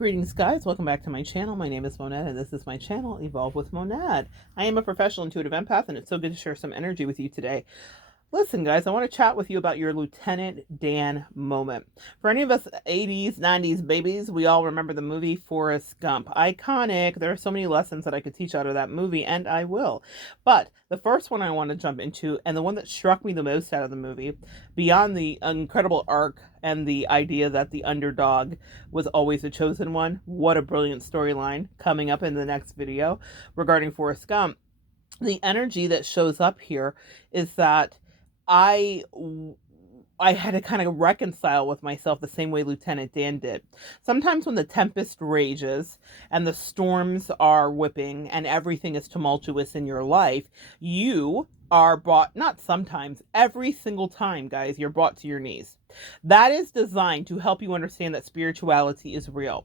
Greetings, guys. Welcome back to my channel. My name is Monad, and this is my channel, Evolve with Monad. I am a professional intuitive empath, and it's so good to share some energy with you today. Listen, guys, I want to chat with you about your Lieutenant Dan moment. For any of us 80s, 90s babies, we all remember the movie Forrest Gump. Iconic. There are so many lessons that I could teach out of that movie, and I will. But the first one I want to jump into, and the one that struck me the most out of the movie, beyond the incredible arc and the idea that the underdog was always the chosen one, what a brilliant storyline coming up in the next video regarding Forrest Gump. The energy that shows up here is that I I had to kind of reconcile with myself the same way Lieutenant Dan did. Sometimes when the tempest rages and the storms are whipping and everything is tumultuous in your life, you are brought, not sometimes, every single time, guys, you're brought to your knees. That is designed to help you understand that spirituality is real.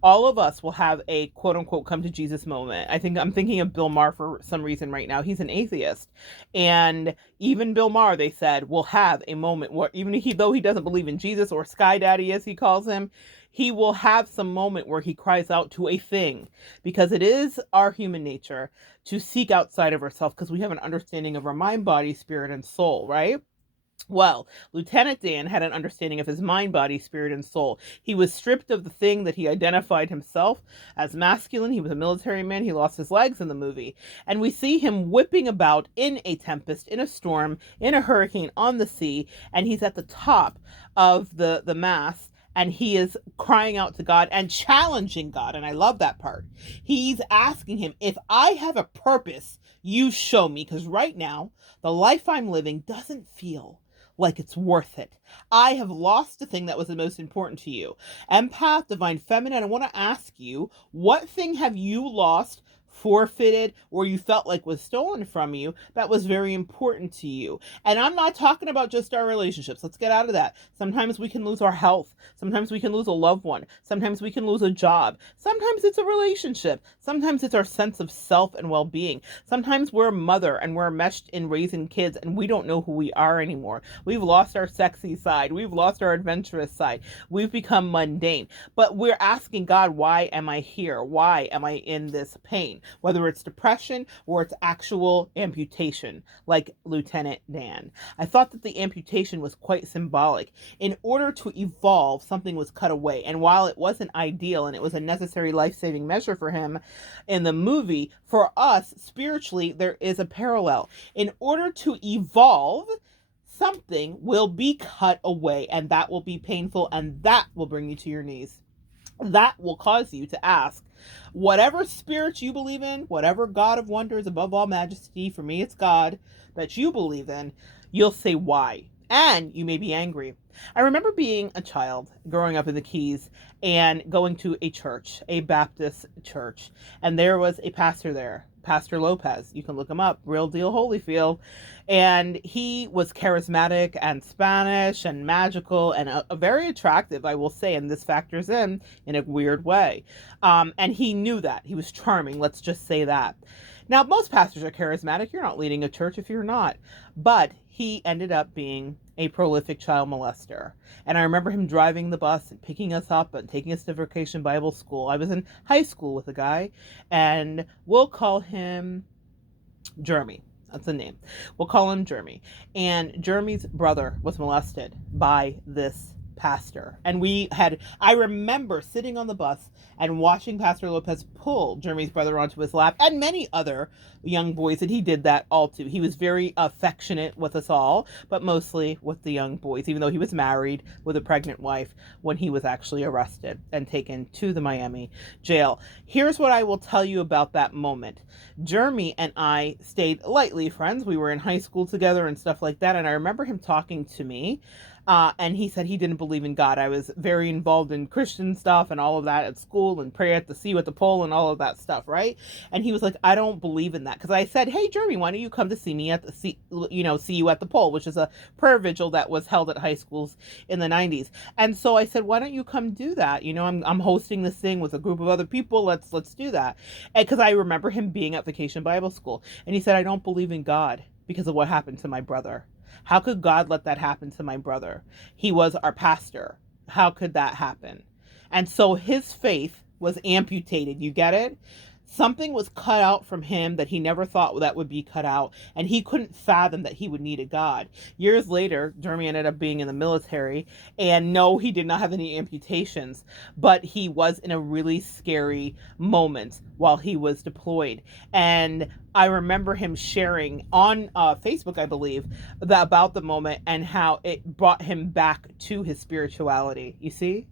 All of us will have a quote unquote come to Jesus moment. I'm thinking of Bill Maher for some reason right now. He's an atheist. And even Bill Maher, they said, will have a moment where though he doesn't believe in Jesus, or Sky Daddy as he calls him, he will have some moment where he cries out to a thing, because it is our human nature to seek outside of ourselves, because we have an understanding of our mind, body, spirit, and soul, right? Well, Lieutenant Dan had an understanding of his mind, body, spirit, and soul. He was stripped of the thing that he identified himself as masculine. He was a military man. He lost his legs in the movie. And we see him whipping about in a tempest, in a storm, in a hurricane, on the sea, and he's at the top of the mast, and he is crying out to God and challenging God. And I love that part. He's asking him, if I have a purpose, you show me, because right now, the life I'm living doesn't feel like it's worth it. I have lost the thing that was the most important to you. Empath, divine feminine, I want to ask you, what thing have you lost, forfeited, or you felt like was stolen from you that was very important to you? And I'm not talking about just our relationships. Let's get out of that. Sometimes we can lose our health. Sometimes we can lose a loved one. Sometimes we can lose a job. Sometimes it's a relationship. Sometimes it's our sense of self and well-being. Sometimes we're a mother and we're meshed in raising kids and we don't know who we are anymore. We've lost our sexy side. We've lost our adventurous side. We've become mundane. But we're asking God, why am I here? Why am I in this pain? Whether it's depression or it's actual amputation, like Lieutenant Dan. I thought that the amputation was quite symbolic. In order to evolve, something was cut away. And while it wasn't ideal and it was a necessary life-saving measure for him in the movie, for us, spiritually, there is a parallel. In order to evolve, something will be cut away, and that will be painful, and that will bring you to your knees. That will cause you to ask, whatever spirit you believe in, whatever God of wonders above all majesty, for me it's God, that you believe in, you'll say why. And you may be angry. I remember being a child growing up in the Keys and going to a church, a Baptist church, and there was a pastor there, Pastor Lopez. You can look him up, Real Deal Holyfield. And he was charismatic and Spanish and magical and a very attractive, I will say, and this factors in a weird way. And he knew that. He was charming, let's just say that. Now, most pastors are charismatic. You're not leading a church if you're not. But he ended up being a prolific child molester. And I remember him driving the bus and picking us up and taking us to Vacation Bible School. I was in high school with a guy, and we'll call him Jeremy. That's the name. We'll call him Jeremy. And Jeremy's brother was molested by this pastor. And I remember sitting on the bus and watching Pastor Lopez pull Jeremy's brother onto his lap, and many other young boys that he did that all to. He was very affectionate with us all, but mostly with the young boys, even though he was married with a pregnant wife when he was actually arrested and taken to the Miami jail. Here's what I will tell you about that moment. Jeremy and I stayed lightly friends. We were in high school together and stuff like that. And I remember him talking to me. And he said he didn't believe in God. I was very involved in Christian stuff and all of that at school, and pray at the see you at the pole and all of that stuff, right? And he was like, I don't believe in that. Because I said, hey, Jeremy, why don't you come to see me at the see you at the pole, which is a prayer vigil that was held at high schools in the 90s. And so I said, why don't you come do that? I'm hosting this thing with a group of other people. Let's do that. And because I remember him being at Vacation Bible School, and he said, I don't believe in God because of what happened to my brother. How could God let that happen to my brother? He was our pastor. How could that happen? And so his faith was amputated. You get it? Something was cut out from him that he never thought that would be cut out, and he couldn't fathom that he would need a God. Years later, Jeremy ended up being in the military, and no, he did not have any amputations, but he was in a really scary moment while he was deployed. And I remember him sharing on Facebook, I believe, about the moment and how it brought him back to his spirituality. You see?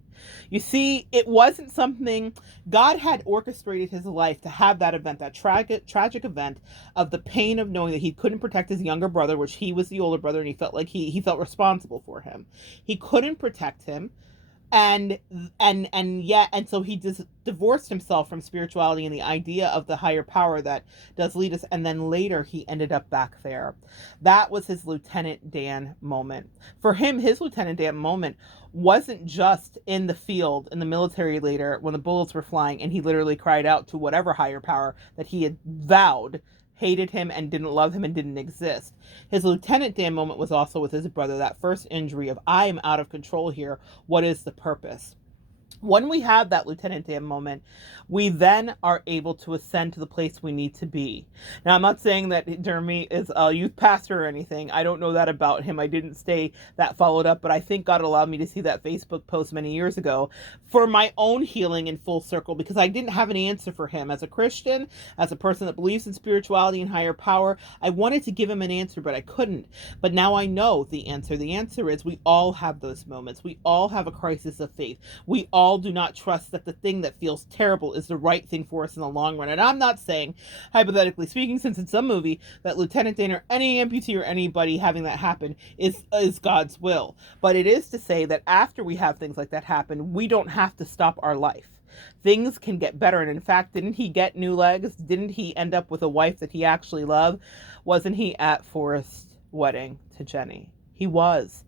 You see, it wasn't something God had orchestrated his life to have that event, that tragic event of the pain of knowing that he couldn't protect his younger brother, which he was the older brother, and he felt like he felt responsible for him. He couldn't protect him, and so he just divorced himself from spirituality and the idea of the higher power that does lead us, and then later he ended up back there. That was his Lieutenant Dan moment. For him, his Lieutenant Dan moment wasn't just in the field, in the military later, when the bullets were flying and he literally cried out to whatever higher power that he had vowed hated him and didn't love him and didn't exist. His Lieutenant Dan moment was also with his brother, that first injury of, I am out of control here. What is the purpose? When we have that Lieutenant Dan moment, we then are able to ascend to the place we need to be. Now, I'm not saying that Jeremy is a youth pastor or anything. I don't know that about him. I didn't stay that followed up, but I think God allowed me to see that Facebook post many years ago for my own healing in full circle, because I didn't have an answer for him. As a Christian, as a person that believes in spirituality and higher power, I wanted to give him an answer, but I couldn't. But now I know the answer. The answer is we all have those moments. We all have a crisis of faith. We all do not trust that the thing that feels terrible is the right thing for us in the long run. And I'm not saying, hypothetically speaking, since it's a movie, that Lieutenant Dan or any amputee or anybody having that happen is God's will. But it is to say that after we have things like that happen, we don't have to stop our life. Things can get better. And in fact, didn't he get new legs? Didn't he end up with a wife that he actually loved? Wasn't he at Forrest's wedding to Jenny? He was.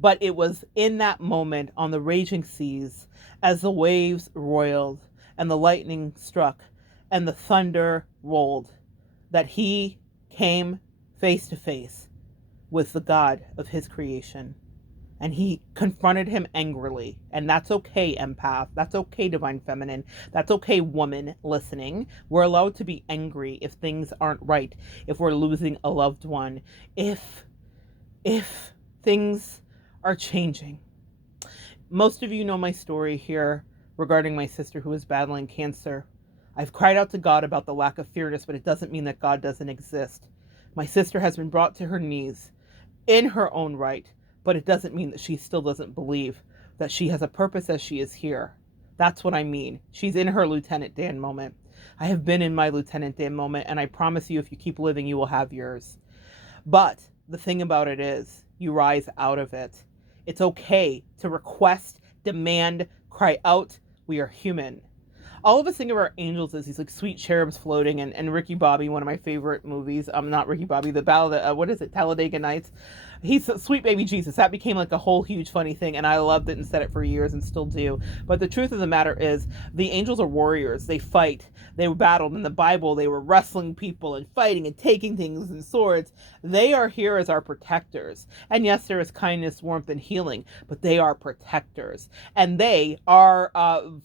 But it was in that moment on the raging seas, as the waves roiled and the lightning struck and the thunder rolled, that he came face to face with the God of his creation. And he confronted him angrily. And that's okay, empath. That's okay, divine feminine. That's okay, woman listening. We're allowed to be angry if things aren't right, if we're losing a loved one, if things are changing. Most of you know my story here regarding my sister who is battling cancer. I've cried out to God about the lack of fairness, but it doesn't mean that God doesn't exist. My sister has been brought to her knees in her own right, but it doesn't mean that she still doesn't believe that she has a purpose as she is here. That's what I mean. She's in her Lieutenant Dan moment. I have been in my Lieutenant Dan moment, and I promise you, if you keep living, you will have yours. But the thing about it is, you rise out of it. It's okay to request, demand, cry out. We are human. All of us think of our angels as these like sweet cherubs floating, and Ricky Bobby, one of my favorite movies. Not Ricky Bobby, the Ballad. What is it? Talladega Nights. He's sweet baby Jesus. That became like a whole huge funny thing, and I loved it and said it for years and still do. But the truth of the matter is, the angels are warriors. They fight. They battled in the Bible. They were wrestling people and fighting and taking things and swords. They are here as our protectors. And yes, there is kindness, warmth, and healing, but they are protectors. And they are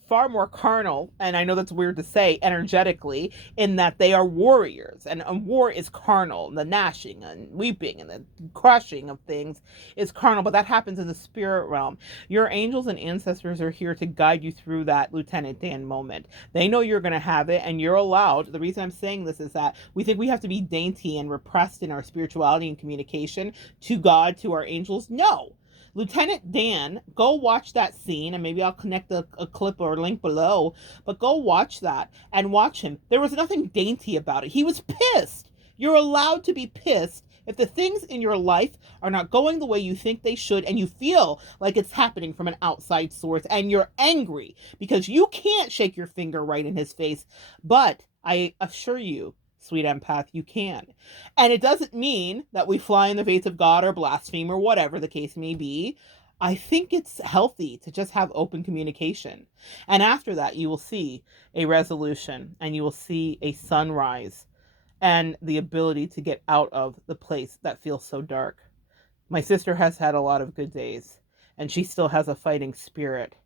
far more carnal, and I know that's weird to say, energetically, in that they are warriors. And war is carnal. The gnashing and weeping and the crushing of things is carnal, but that happens in the spirit realm. Your angels and ancestors are here to guide you through that Lieutenant Dan moment. They know you're going to have it, and you're allowed. The reason I'm saying this is that we think we have to be dainty and repressed in our spirituality and communication to God, to our angels. No. Lieutenant Dan, go watch that scene, and maybe I'll connect a clip or a link below, but go watch that and watch him. There was nothing dainty about it. He was pissed. You're allowed to be pissed if the things in your life are not going the way you think they should, and you feel like it's happening from an outside source, and you're angry because you can't shake your finger right in his face. But I assure you, sweet empath, you can. And it doesn't mean that we fly in the face of God or blaspheme or whatever the case may be. I think it's healthy to just have open communication. And after that, you will see a resolution, and you will see a sunrise, and the ability to get out of the place that feels so dark. My sister has had a lot of good days, and she still has a fighting spirit.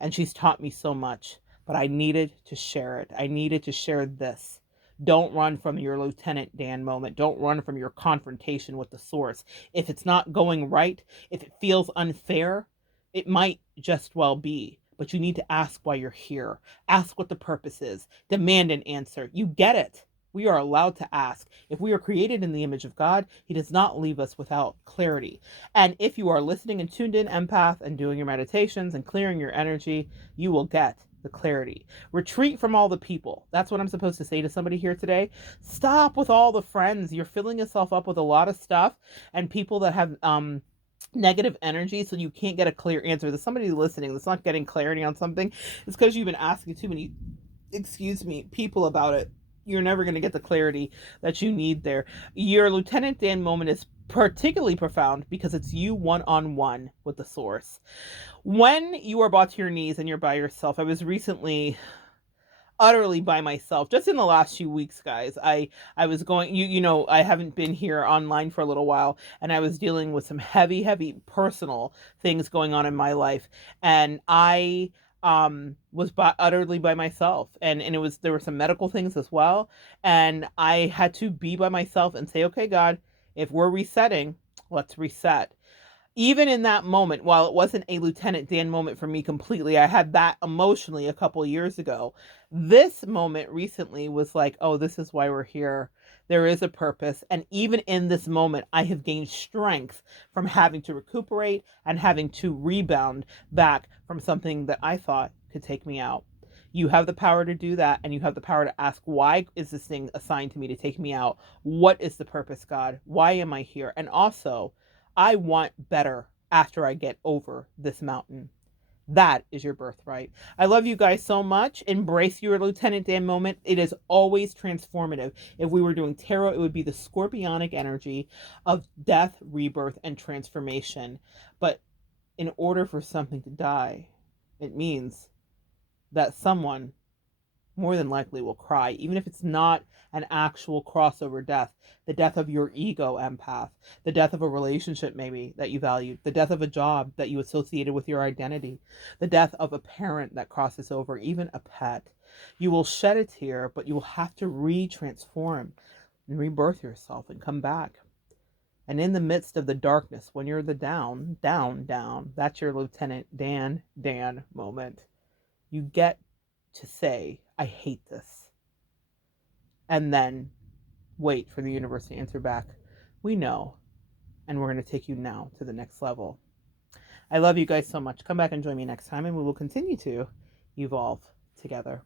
and she's taught me so much, but I needed to share it. I needed to share this. Don't run from your Lieutenant Dan moment. Don't run from your confrontation with the source. If it's not going right, if it feels unfair, it might just well be. But you need to ask why you're here. Ask what the purpose is. Demand an answer. You get it. We are allowed to ask. If we are created in the image of God, He does not leave us without clarity. And if you are listening and tuned in, empath, and doing your meditations and clearing your energy, you will get the clarity. Retreat from all the people. That's what I'm supposed to say to somebody here today. Stop with all the friends. You're filling yourself up with a lot of stuff and people that have negative energy, so you can't get a clear answer. There's somebody listening that's not getting clarity on something. It's because you've been asking too many, people about it. You're never going to get the clarity that you need there. Your Lieutenant Dan moment is particularly profound because it's you one-on-one with the source. When you are brought to your knees and you're by yourself, I was recently utterly by myself just in the last few weeks, guys. I was going, I haven't been here online for a little while, and I was dealing with some heavy personal things going on in my life, and I was utterly by myself, and there were some medical things as well, and I had to be by myself and say, okay, God, if we're resetting, let's reset. Even in that moment, while it wasn't a Lieutenant Dan moment for me completely, I had that emotionally a couple years ago. This moment recently was like, oh, this is why we're here. There is a purpose. And even in this moment, I have gained strength from having to recuperate and having to rebound back from something that I thought could take me out. You have the power to do that, and you have the power to ask, why is this thing assigned to me to take me out? What is the purpose, God? Why am I here? And also, I want better after I get over this mountain. That is your birthright. I love you guys so much. Embrace your Lieutenant Dan moment. It is always transformative. If we were doing tarot, it would be the scorpionic energy of death, rebirth, and transformation. But in order for something to die, it means that someone more than likely will cry, even if it's not an actual crossover death. The death of your ego, empath, the death of a relationship maybe that you valued, the death of a job that you associated with your identity, the death of a parent that crosses over, even a pet. You will shed a tear, but you will have to re-transform and rebirth yourself and come back. And in the midst of the darkness, when you're the down, that's your Lieutenant Dan moment. You get to say, I hate this. And then wait for the universe to answer back, we know, and we're going to take you now to the next level. I love you guys so much. Come back and join me next time, and we will continue to evolve together.